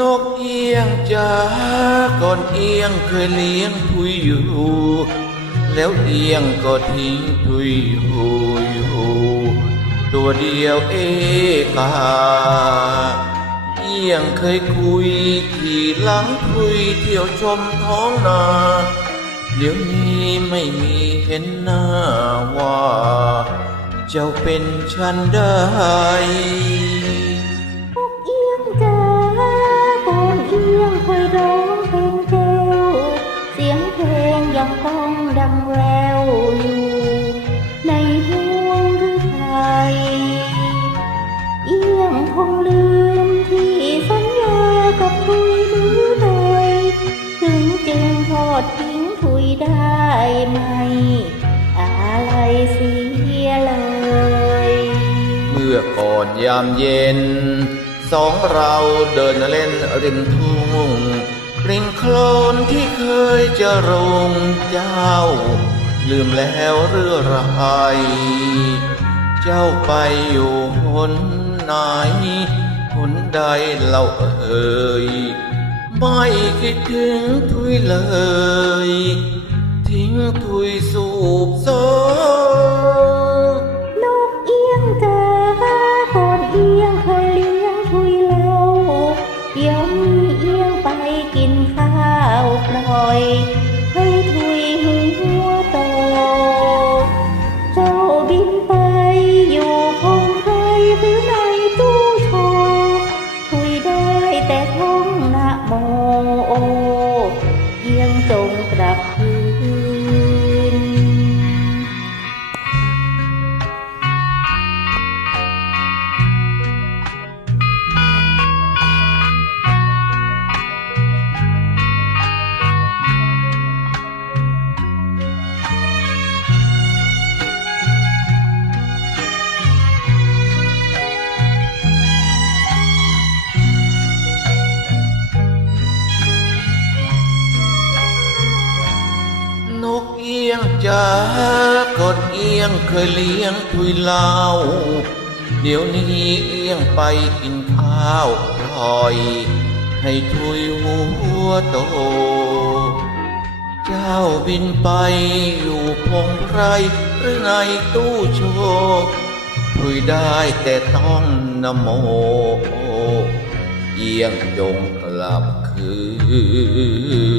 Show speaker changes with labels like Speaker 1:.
Speaker 1: นกเอียงจ้าก่อนเอียงเคยเลี้ยงทุยอยู่ แล้วเอียงก็ทิ้งทุยอยู่อยู่ตัวเดียวเอกาเอียงเคยคุยขี่หลังคุยเที่ยวชมท้องนา เดี๋ยวนี้ไม่มีเห็นหน้าว่า เจ้าเป็นฉันได้
Speaker 2: ทอดทิ้งทุยได้ไหม อะไรเสียเลย
Speaker 1: เมื่อก่อนยามเย็น สองเราเดินเล่นริมทุ่งริมโคลนที่เคยจะรงเจ้า ลืมแล้วเรื่อไรเจ้าไปอยู่หนไหนหนใดเราเอ่ย ไม่คิดถึงทุยเลย ทิ้งทุยสูบโซ
Speaker 2: นกเอียงจ้าก่อนเอียงเคยเลี้ยงทุยเล่าเดี๋ยวมีเอียงไปกินข้าวปล่อย
Speaker 1: จากดเอียงเคยเลี้ยงทุยเล่า เดี๋ยวนี้เอียงไปกินข้าวพลอย ให้ทุยหัวโต เจ้าบินไปอยู่พงไพรหรือในตู้โชว์ทุยได้แต่ต้องนโม เอียงจงกลับคืน